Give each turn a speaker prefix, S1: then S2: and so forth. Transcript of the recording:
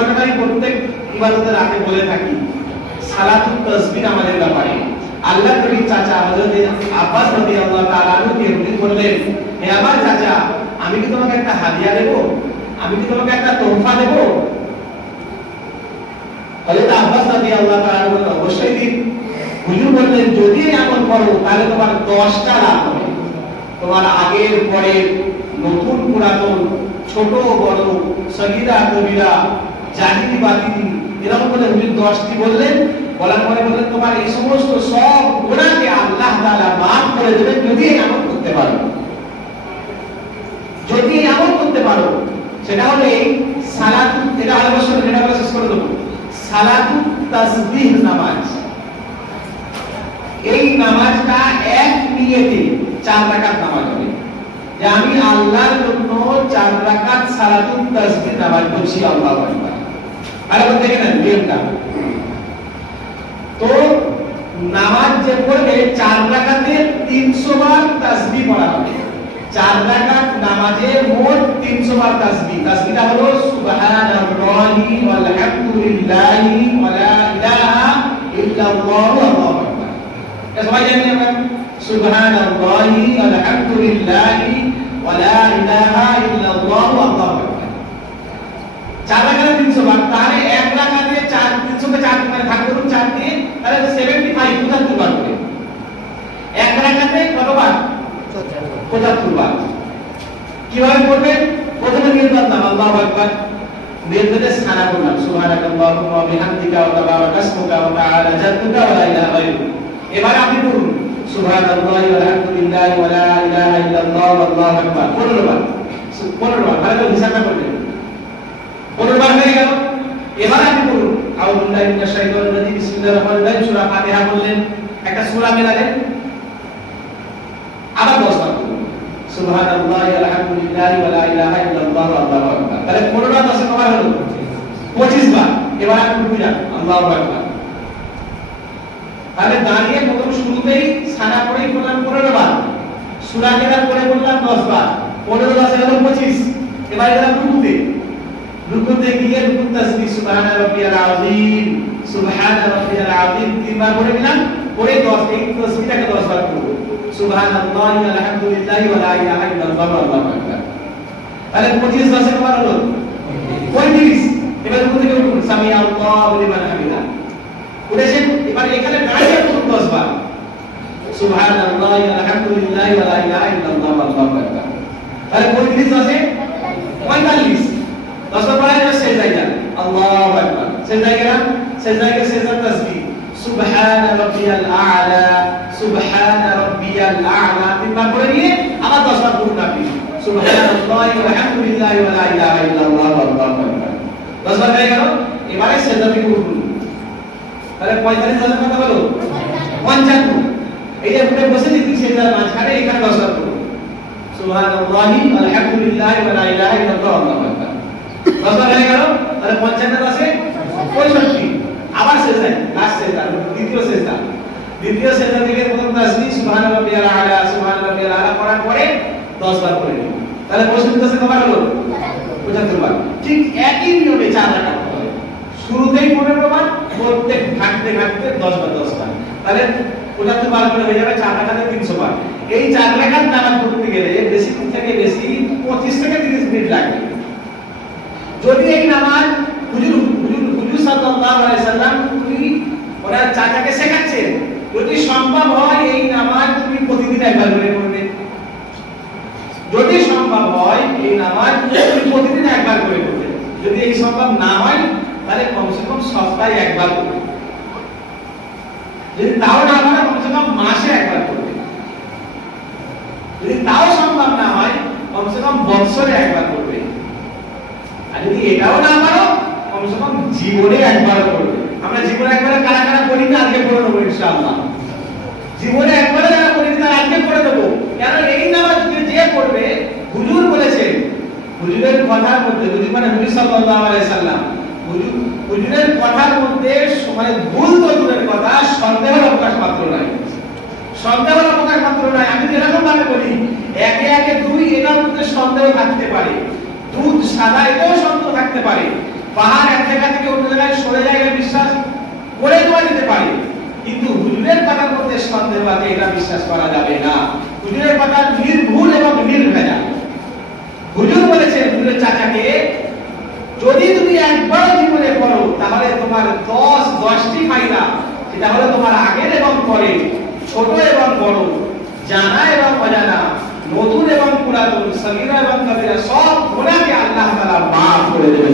S1: কথাটা আমি প্রত্যেক ইবাদতের আগে বলে থাকি, সালাতুত তাসবিহ আমাদের ব্যাপারে। আল্লাহ চাচা হযরত আব্বাস রাদিয়াল্লাহু তাআলা বললেন হে আমার চাচা, আমি কি তোমাকে একটা হাদিয়া দেব? আমি কি তোমাকে একটা তোহফা দেব? হযরত আব্বাস রাদিয়াল্লাহু তাআলা বললেন, অবশ্যই দিন। হুজুর বললেন, যদি এমন করো, তাহলে তোমার 10টা লাভ হবে। তোমার আগের পরের নতুন পুরাতন ছোট বড় সগিরা কবিরা জাহিদি বাতিনি এরকম করে হুজুর দশটি বললেন, বলার পরে বললেন, তোমার এই সমস্ত সব গুণাকে আল্লাহ তাআলা মাফ করে দেবেন যদি এমন করতে পারো। যদি এমন করতে পারো, সেটা হলো এই সালাতু, এটা এটা আমরা শেষ করে দেবো। সালাতু তাসবিহ নামাজ। এই নামাজটা এক নিয়তে চার রাকাত নামাজ হবে। যে আমি আল্লাহর জন্য চার রাকাত সালাতুত তাসবিহ নামাজ পড়ছি, আল্লাহু আকবার। আর এখন দেখেন না। নিয়মটা তো নামাজ যে পড়বে চার রাকাতে 300 বার তাসবিহ পড়া হবে। চার রাকাত নামাজে মোট 300 বার তাসবিহ। তাসবিহটা হলো সুবহানাল্লাহি ওয়াল হামদুলিল্লাহি ওয়া লা ইলাহা ইল্লাল্লাহু আল্লাহু আকবার। এটা সবাই জানি আমরা? সুবহানাল্লাহি ওয়াল হামদুলিল্লাহি ওয়া লা ইলাহা ইল্লাল্লাহু আল্লাহু আকবার। চার রাকাতে 300 বার। তাহলে এক রাকাতে 4 300 কে 4 মানে ভাগ করুন 4 দিয়ে, তাহলে 75 75 বার করে। এক রাকাতে কতবার 75 বার? কীভাবে করবেন? প্রথমে নিয়ত করলাম আল্লাহু আকবার। নিয়তে সানা করলাম। সুবহানাকাল্লাহুম্মা ওয়া বিহামদিকা ওয়া তাবারাকা ইসমুকা ওয়া তাআলা জাদ্দুকা ওয়া লা ইলাহা গায়রুক। এবার আপনি পড়ুন। সুবহানাল্লাহি ওয়া আলহামদুলিল্লাহি ওয়া লা ইলাহা ইল্লাল্লাহু, আল্লাহু আকবার। 15 বার। 15 বার। ভালো করে হিসাবটা করবেন। 15 বার হয়ে গেল। এবার আপনি পড়ুন আউযু বিল্লাহি মিনাশ শাইতানির রাজিম, বিসমিল্লাহির রহমানির রহিম, সূরা ফাতিহা বললেন, একটা সূরা মেলালেন আবার 10 বার পড়ুন সুবহানাল্লাহি আলহামদুলিল্লাহি ওয়া লা ইলাহা ইল্লাল্লাহু আল্লাহু আকবার। তাহলে 15 বার 10 কবার হলো? 25 বার। এবার আপনি বুঝান আল্লাহু আকবার। তাহলে দাঁড়িয়ে প্রথম শুরুতেই সানা পড়েই বললাম 15 বার। সূরা কেরাত পড়ে বললাম 10 বার। 15 10 হলো 25 এবার গেলাম রুকুতে। রুকুতে গিয়ে রুকু তাসবিহ সুবহানা রাব্বিয়াল আযীম। সুবহানা রাব্বিয়াল আযীম তিনবার পড়ে দিলাম পরে 10 এই তাসবিহটাকে 10 বার করব সুবহানাল্লাহি আলহামদুলিল্লাহি ওয়া লা ইলাহা ইল্লাল্লাহু আল্লাহু আকবার। তাহলে 25 10 কবার হলো 35 এবার রুকু থেকে উঠুন। সামি আল্লাহু লিমান হামিদা। উঠেছেন। এবার এখানে দাঁড়িয়ে করুন 10 বার। সুবহানাল্লাহি আলহামদুলিল্লাহি ওয়া লা ইলাহা ইল্লাল্লাহু আল্লাহু আকবার। তাহলে 35 আছে 45 দশ বার পড়া যাবে শেষ জায়গা আল্লাহু আকবার শেষ জায়গা শেষ জায়গা শেষ তাসবিহ সুবহান রাব্বিয়াল আ'লা সুবহান রাব্বিয়াল আ'লা তিনবার পড়ে নিয়ে আবার দশ বার পড়ুন আপনি সুবহানাল্লাহি ওয়া আলহামদুলিল্লাহি ওয়া লা ইলাহা ইল্লাল্লাহু আল্লাহু আকবার দশ বার হয়ে গেল এবারে সেজদা থেকে উঠুন তাহলে 45 হাজার কথা বলো 55 এই যে উঠে বসে দিচ্ছি সেজদার মাঝখানে এখানে দশ বার পড়ুন সুবহানাল্লাহি আলহামদুলিল্লাহি ওয়া লা ইলাহা ইল্লাল্লাহু আল্লাহু আকবার দশ বার হয়ে গেল, তাহলে 55 দশে 65 আবার সেজদা লাস্ট সেজদা দ্বিতীয় সেজদা দ্বিতীয় সেজদা থেকে প্রথম তাসবিহ সুবহান রাব্বিয়াল আলা সুবহান রাব্বিয়াল আলা পড়ার পরে 10 বার পড়ে নিন তাহলে 65 দশে কবার হলো? 75 বার। ঠিক একই নিয়মে চার রাকাত শুরুতেই 15 বার প্রত্যেক ঘাটতে ঘাটতে 10 বার 10 বার। তাহলে 75 বার করে হয়ে যাবে চার রাকাতে 300 বার। এই চার রাকাত নামাজ পড়তে গেলে বেশি থেকে বেশি 25 থেকে 30 মিনিট লাগবে যদি এই নামাজ হুজুর হুজুর হুজুর সাল্লাল্লাহু আলাইহি সাল্লাম তুমি ওনার চাচাকে শেখাচ্ছেন যদি সম্ভব হয় এই নামাজ তুমি প্রতিদিন একবার করে পড়বে যদি সম্ভব হয় এই নামাজ তুমি প্রতিদিন একবার করে পড়বে যদি এই সম্ভব না হয়, তাহলে কমসে কম সপ্তাহে একবার করবে। যদি তাও না পারে কমসে কম মাসে একবার করবে। যদি তাও সম্ভব না হয়, কমসে কম বছরে একবার করবে। আর যদি এটাও না পারো, কমসে কম জীবনে একবার করবে। আমরা জীবনে একবার কারা কারা করি না, আজকে করে নেব ইনশাআল্লাহ। জীবনে একবার যারা করি না আজকে করে দেবো কেন এই নামাজ যে পড়বে হুজুর বলেছেন হুজুরের কথার মধ্যে হুজুর মানে হুজুর সাল্লাল্লাহু আলাইহি সাল্লাম হুজুর হুজুরের কথার মধ্যে মানে ভুল তো দূরের কথা সন্দেহের অবকাশ মাত্র নাই। সন্দেহের অবকাশ মাত্র নাই। আমি যেরকম ভাবে বলি, একে একে দুই এটার মধ্যে সন্দেহ থাকতে পারে। দুধ সাদা এটাও সন্দেহ থাকতে পারে। পাহাড় এক জায়গা থেকে অন্য জায়গায় সরে যায় এটা বিশ্বাস করে দেওয়া যেতে পারে। কিন্তু হুজুরের কথার মধ্যে সন্দেহ আছে, এটা বিশ্বাস করা যাবে না। হুজুরের কথা নির্ভুল এবং নির্ভেজা হুজুর বলেছেন হুজুরের চাচাকে যদি তুমি একবার জীবনে পড়ো তাহলে তোমার দশ, দশটি ফায়দা সেটা হলো তোমার আগের এবং পরে ছোট এবং বড়, জানা এবং অজানা, নতুন এবং পুরাতন, সগীরা এবং কবিরা, সব গুণাকে আল্লাহ তাআলা মাফ করে দেবে